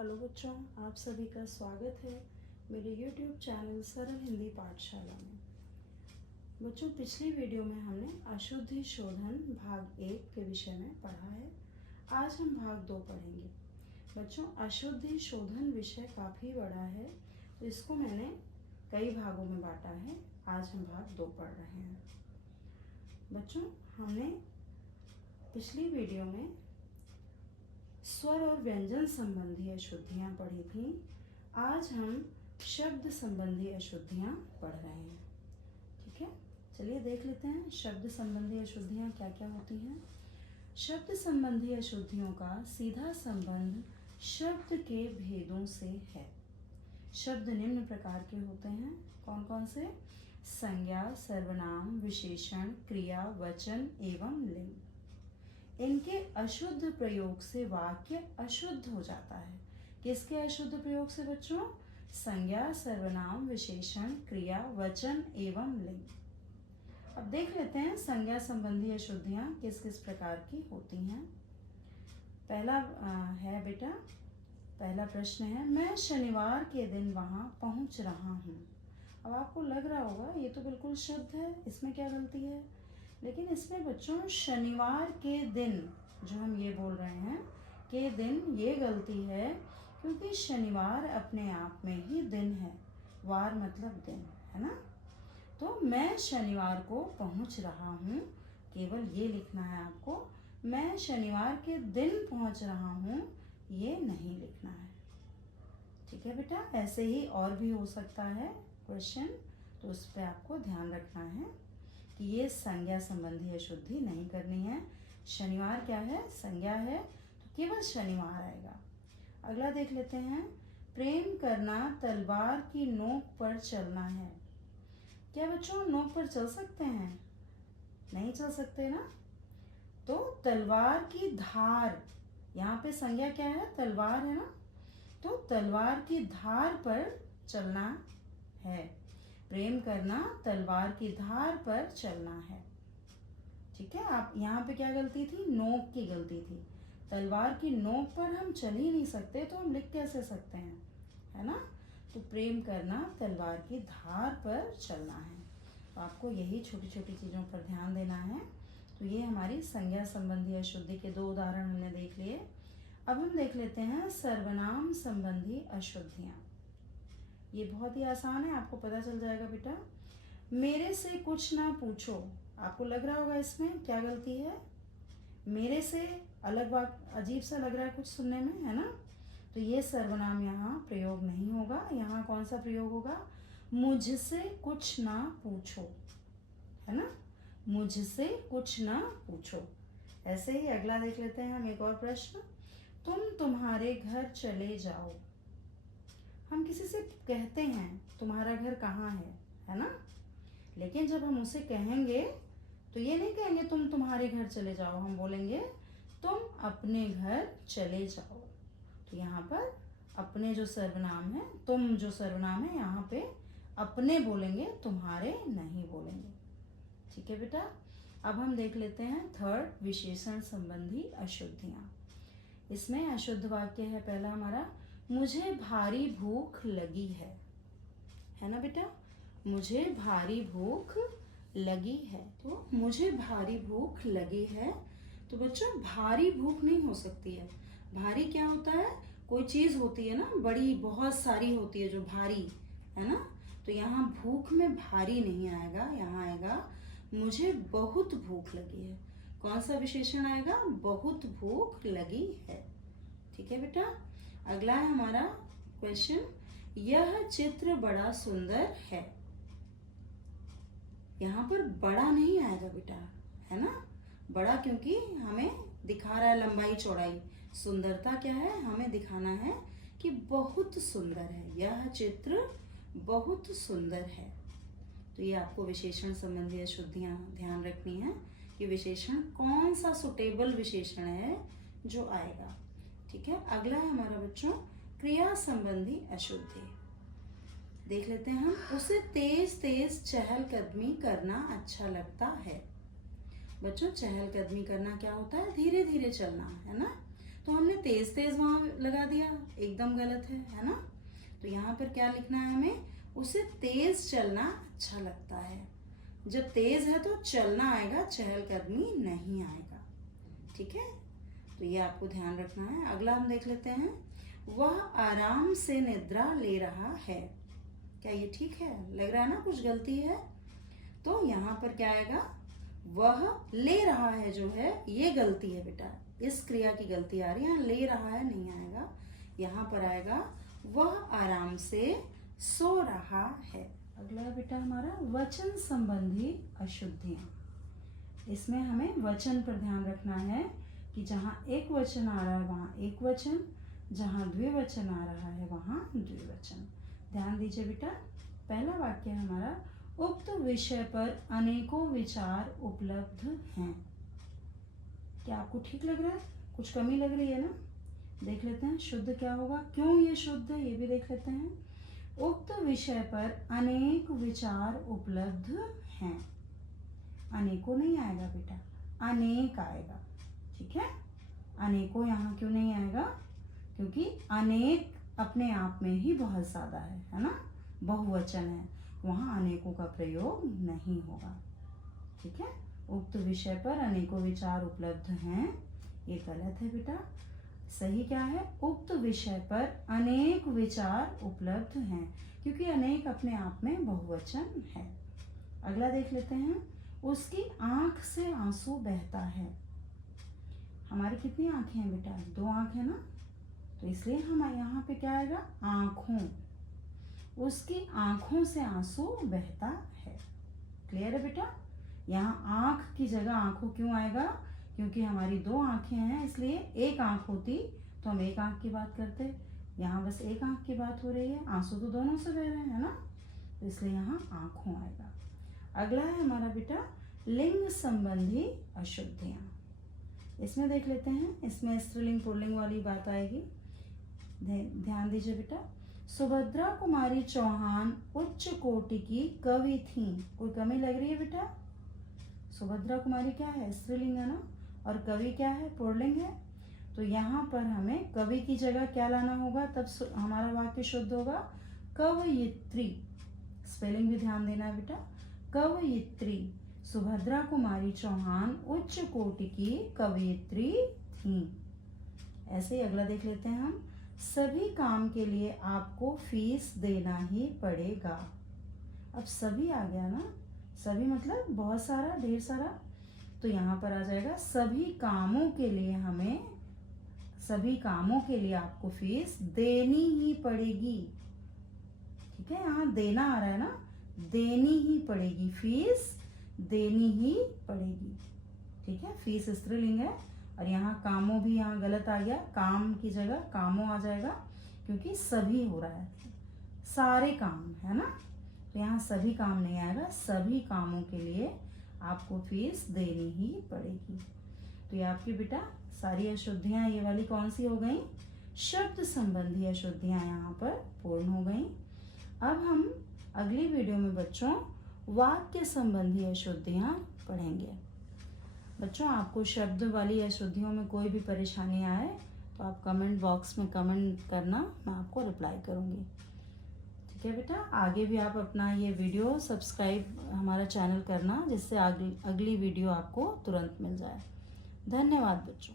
Hello बच्चों, आप सभी का स्वागत है मेरे YouTube चैनल सरल हिंदी पाठशाला में। बच्चों, पिछली वीडियो में हमने अशुद्धि शोधन भाग 1 के विषय में पढ़ा है। आज हम भाग 2 पढ़ेंगे। बच्चों, अशुद्धि शोधन विषय काफ़ी बड़ा है, तो इसको मैंने कई भागों में बांटा है। आज हम भाग 2 पढ़ रहे हैं। बच्चों, हमने पिछली वीडियो में स्वर और व्यंजन संबंधी अशुद्धियाँ पढ़ी थी। आज हम शब्द संबंधी अशुद्धियाँ पढ़ रहे हैं। ठीक है, चलिए देख लेते हैं शब्द संबंधी अशुद्धियाँ क्या क्या होती हैं। शब्द संबंधी अशुद्धियों का सीधा संबंध शब्द के भेदों से है। शब्द निम्न प्रकार के होते हैं। कौन कौन से? संज्ञा, सर्वनाम, विशेषण, क्रिया, वचन एवं लिंग। इनके अशुद्ध प्रयोग से वाक्य अशुद्ध हो जाता है। किसके अशुद्ध प्रयोग से बच्चों? संज्ञा, सर्वनाम, विशेषण, क्रिया, वचन एवं लिंग। अब देख लेते हैं संज्ञा संबंधी अशुद्धियां किस किस प्रकार की होती हैं। पहला है बेटा, पहला प्रश्न है, मैं शनिवार के दिन वहां पहुंच रहा हूं। अब आपको लग रहा होगा ये तो बिल्कुल शुद्ध है, इसमें क्या गलती है? लेकिन इसमें बच्चों शनिवार के दिन जो हम ये बोल रहे हैं के दिन, ये गलती है क्योंकि शनिवार अपने आप में ही दिन है। वार मतलब दिन, है ना? तो मैं शनिवार को पहुंच रहा हूँ, केवल ये लिखना है आपको। मैं शनिवार के दिन पहुंच रहा हूँ, ये नहीं लिखना है। ठीक है बेटा, ऐसे ही और भी हो सकता है क्वेश्चन, तो उस पर आपको ध्यान रखना है कि ये संज्ञा संबंधी अशुद्धि नहीं करनी है। शनिवार क्या है? संज्ञा है, तो केवल शनिवार आएगा। अगला देख लेते हैं, प्रेम करना तलवार की नोक पर चलना है। क्या बच्चों नोक पर चल सकते हैं? नहीं चल सकते ना। तो तलवार की धार, यहाँ पे संज्ञा क्या है? तलवार है ना, तो तलवार की धार पर चलना है। प्रेम करना तलवार की धार पर चलना है। ठीक है, आप यहाँ पे क्या गलती थी? नोक की गलती थी। तलवार की नोक पर हम चल ही नहीं सकते, तो हम लिख कैसे सकते हैं, है ना? तो प्रेम करना तलवार की धार पर चलना है। तो आपको यही छोटी छोटी चीज़ों पर ध्यान देना है। तो ये हमारी संज्ञा संबंधी अशुद्धि के 2 उदाहरण हमने देख लिए। अब हम देख लेते हैं सर्वनाम संबंधी अशुद्धियाँ। ये बहुत ही आसान है, आपको पता चल जाएगा बेटा। मेरे से कुछ ना पूछो, आपको लग रहा होगा इसमें क्या गलती है? मेरे से अलग बात, अजीब सा लग रहा है कुछ सुनने में, है ना? तो ये सर्वनाम यहाँ प्रयोग नहीं होगा। यहाँ कौन सा प्रयोग होगा? मुझसे कुछ ना पूछो, है ना? मुझसे कुछ ना पूछो। ऐसे ही अगला देख लेते हैं हम एक और प्रश्न, तुम तुम्हारे घर चले जाओ। हम किसी से कहते हैं तुम्हारा घर कहाँ है ना? लेकिन जब हम उसे कहेंगे तो ये नहीं कहेंगे तुम तुम्हारे घर चले जाओ, हम बोलेंगे तुम अपने घर चले जाओ। तो यहाँ पर अपने जो सर्वनाम है, तुम जो सर्वनाम है, यहाँ पे अपने बोलेंगे, तुम्हारे नहीं बोलेंगे। ठीक है बेटा। अब हम देख लेते हैं थर्ड, विशेषण संबंधी अशुद्धियाँ। इसमें अशुद्ध वाक्य है पहला हमारा, मुझे भारी भूख लगी है ना बेटा? मुझे भारी भूख लगी है। तो मुझे भारी भूख लगी है, तो बच्चों भारी भूख नहीं हो सकती है। भारी क्या होता है? कोई चीज होती है ना, बड़ी बहुत सारी होती है जो भारी, है ना? तो यहाँ भूख में भारी नहीं आएगा, यहाँ आएगा मुझे बहुत भूख लगी है। कौन सा विशेषण आएगा? बहुत भूख लगी है। ठीक है बेटा। अगला है हमारा क्वेश्चन, यह चित्र बड़ा सुंदर है। यहाँ पर बड़ा नहीं आएगा बेटा, है ना? बड़ा क्योंकि हमें दिखा रहा है लंबाई चौड़ाई। सुंदरता क्या है? हमें दिखाना है कि बहुत सुंदर है, यह चित्र बहुत सुंदर है। तो ये आपको विशेषण संबंधी अशुद्धियां ध्यान रखनी है कि विशेषण कौन सा सुटेबल विशेषण है जो आएगा। ठीक है। अगला है हमारा बच्चों क्रिया संबंधी अशुद्धि। देख लेते हैं हम, उसे तेज तेज चहलकदमी करना अच्छा लगता है। बच्चों चहलकदमी करना क्या होता है? धीरे धीरे चलना, है ना? तो तो हमने तेज तेज वहां लगा दिया, एकदम गलत है ना। तो यहाँ पर क्या लिखना है हमें, उसे तेज चलना अच्छा लगता है। जब तेज है तो चलना आएगा, चहलकदमी नहीं आएगा। ठीक है, तो ये आपको ध्यान रखना है। अगला हम देख लेते हैं, वह आराम से निद्रा ले रहा है। क्या ये ठीक है? लग रहा है ना कुछ गलती है। तो यहाँ पर क्या आएगा, वह ले रहा है जो है ये गलती है बेटा, इस क्रिया की गलती आ रही है। यहाँ ले रहा है नहीं आएगा, यहाँ पर आएगा वह आराम से सो रहा है। अगला बेटा हमारा वचन संबंधी अशुद्धियां। इसमें हमें वचन पर ध्यान रखना है कि जहाँ एक वचन आ रहा है वहाँ एक वचन, जहाँ द्विवचन आ रहा है वहाँ द्विवचन। ध्यान दीजिए बेटा, पहला वाक्य हमारा, उक्त विषय पर अनेकों विचार उपलब्ध हैं। क्या आपको ठीक लग रहा है? कुछ कमी लग रही है ना? देख लेते हैं शुद्ध क्या होगा, क्यों ये शुद्ध है ये भी देख लेते हैं। उक्त विषय पर अनेक विचार उपलब्ध हैं। अनेकों नहीं आएगा बेटा, अनेक आएगा। ठीक है, अनेकों यहाँ क्यों नहीं आएगा, क्योंकि अनेक अपने आप में ही बहुत ज्यादा है ना, बहुवचन है, वहां अनेकों का प्रयोग नहीं होगा। ठीक है, उक्त विषय पर अनेकों विचार उपलब्ध हैं, ये गलत है बेटा। सही क्या है, उक्त विषय पर अनेक विचार उपलब्ध हैं, क्योंकि अनेक अपने आप में बहुवचन है। अगला देख लेते हैं, उसकी आंख से आंसू बहता है। हमारी कितनी आंखें हैं बेटा? 2 आंख है ना, तो इसलिए हम यहाँ पे क्या आएगा, आंखों। उसकी आंखों से आंसू बहता है। क्लियर है बेटा? यहाँ आंख की जगह आंखों क्यों आएगा, क्योंकि हमारी 2 आंखें हैं, इसलिए एक आंख होती तो हम एक आंख की बात करते। यहाँ बस एक आंख की बात हो रही है, आंसू तो दोनों से बह रहे हैं है ना, तो इसलिए यहाँ आंखों आएगा। अगला है हमारा बेटा लिंग संबंधी अशुद्धियां। इसमें देख लेते हैं, इसमें स्त्रीलिंग पुल्लिंग वाली बात आएगी। ध्यान दीजिए बेटा, सुभद्रा कुमारी चौहान उच्च कोटि की कवि थी। कोई कमी लग रही है बेटा? सुभद्रा कुमारी क्या है, स्त्रीलिंग है ना, और कवि क्या है, पुल्लिंग है। तो यहाँ पर हमें कवि की जगह क्या लाना होगा, तब हमारा वाक्य शुद्ध होगा, कवयित्री। स्पेलिंग भी ध्यान देना है बेटा, कवयित्री। सुभद्रा कुमारी चौहान उच्च कोटि की कवयित्री थी। ऐसे ही अगला देख लेते हैं हम, सभी काम के लिए आपको फीस देना ही पड़ेगा। अब सभी आ गया ना, सभी मतलब बहुत सारा, ढेर सारा, तो यहाँ पर आ जाएगा सभी कामों के लिए हमें, सभी कामों के लिए आपको फीस देनी ही पड़ेगी। ठीक है, यहाँ देना आ रहा है ना, देनी ही पड़ेगी, फीस देनी ही पड़ेगी। ठीक है, फीस स्त्रीलिंग है, और यहाँ कामों भी यहाँ गलत आ गया, काम की जगह कामों आ जाएगा, क्योंकि सभी हो रहा है, सारे काम है ना, तो यहाँ सभी काम नहीं आएगा, सभी कामों के लिए आपको फीस देनी ही पड़ेगी। तो ये आपकी बेटा सारी अशुद्धियाँ ये वाली कौन सी हो गई, शब्द संबंधी अशुद्धियाँ यहाँ पर पूर्ण हो गई। अब हम अगली वीडियो में बच्चों वाक्य संबंधी अशुद्धियाँ पढ़ेंगे। बच्चों आपको शब्द वाली अशुद्धियों में कोई भी परेशानी आए तो आप कमेंट बॉक्स में कमेंट करना, मैं आपको रिप्लाई करूँगी। ठीक है बेटा, आगे भी आप अपना ये वीडियो सब्सक्राइब हमारा चैनल करना, जिससे अगली वीडियो आपको तुरंत मिल जाए। धन्यवाद बच्चों।